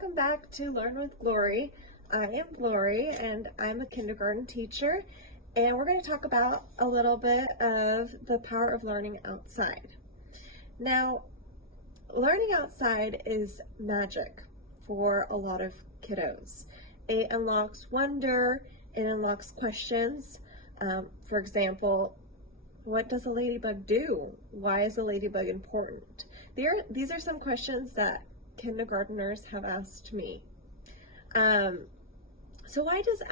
welcome back to Learn with Glory. I am Glory and I'm a kindergarten teacher, and we're going to talk about a little bit of the power of learning outside. Now, learning outside is magic for a lot of kiddos. It unlocks wonder, it unlocks questions. For example, what does a ladybug do? Why is a ladybug important? These are some questions that kindergartners have asked me. So why does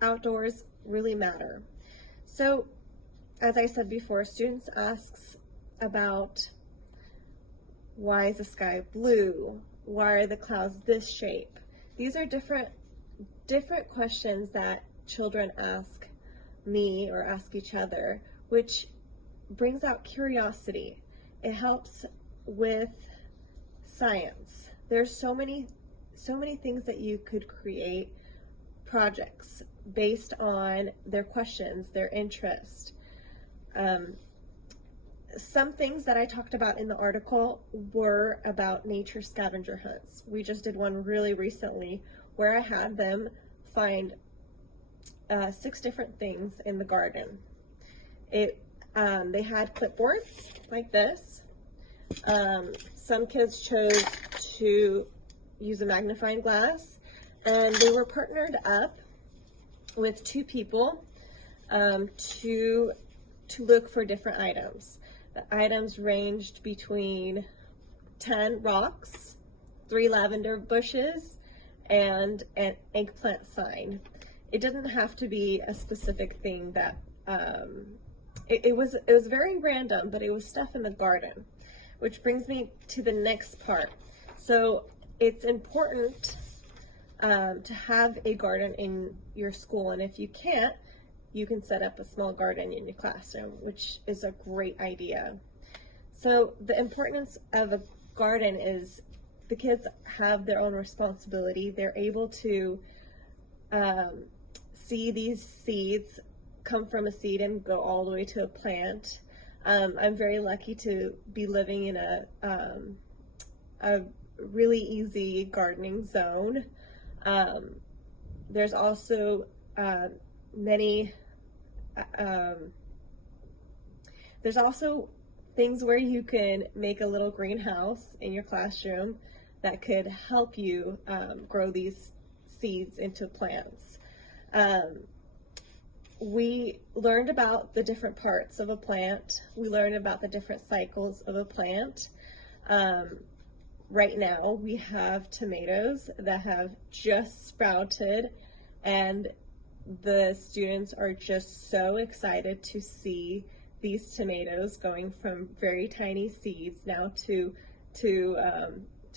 outdoors really matter? So, as I said before, students ask about why is the sky blue? Why are the clouds this shape? These are different questions that children ask me or ask each other, which brings out curiosity. It helps with science. There's so many things that you could create projects based on their questions, their interest. Some things that I talked about in the article were about nature scavenger hunts. We just did one really recently where I had them find 6 different things in the garden. They had clipboards like this. Some kids chose to use a magnifying glass, and they were partnered up with 2 people to look for different items. The items ranged between 10 rocks, 3 lavender bushes, and an eggplant sign. It didn't have to be a specific thing that it was very random, but it was stuff in the garden, which brings me to the next part. So it's important to have a garden in your school, and if you can't, you can set up a small garden in your classroom, which is a great idea. So the importance of a garden is the kids have their own responsibility. They're able to see these seeds come from a seed and go all the way to a plant. I'm very lucky to be living in a really easy gardening zone. There's also there's also things where you can make a little greenhouse in your classroom that could help you grow these seeds into plants. We learned about the different parts of a plant. We learned about the different cycles of a plant. Right now we have tomatoes that have just sprouted, and the students are just so excited to see these tomatoes going from very tiny seeds now to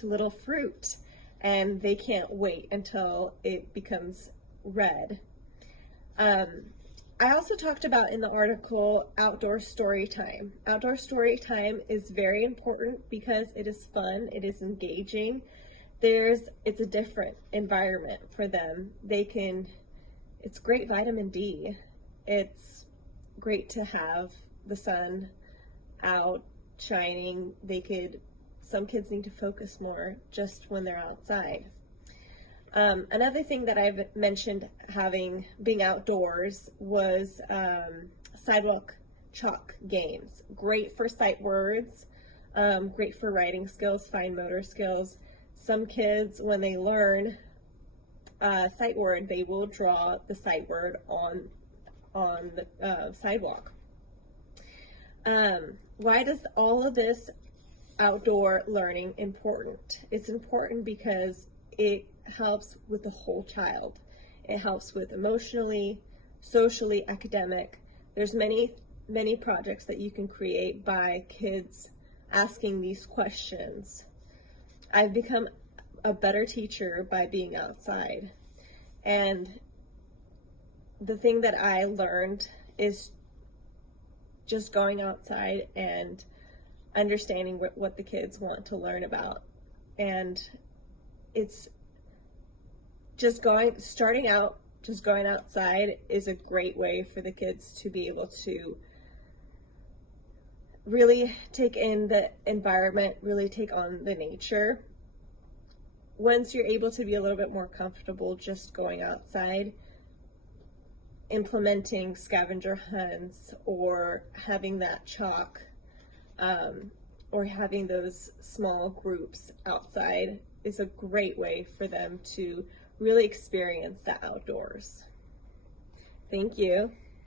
little fruit, and they can't wait until it becomes red. I also talked about in the article outdoor story time. Outdoor story time is very important because it is fun, it is engaging. It's a different environment for them. It's great vitamin D. It's great to have the sun out shining. Some kids need to focus more just when they're outside. Another thing that I've mentioned being outdoors was sidewalk chalk games. Great for sight words, great for writing skills, fine motor skills. Some kids, when they learn sight word, they will draw the sight word on the sidewalk. Why does all of this outdoor learning important? It's important because it helps with the whole child. It helps with emotionally, socially, academic. There's many projects that you can create by kids asking these questions. I've become a better teacher by being outside, and the thing that I learned is just going outside and understanding what the kids want to learn about. And it's just going outside is a great way for the kids to be able to really take in the environment, really take on the nature, once you're able to be a little bit more comfortable just going outside, implementing scavenger hunts or having that chalk, or having those small groups outside is a great way for them to really experience the outdoors. Thank you.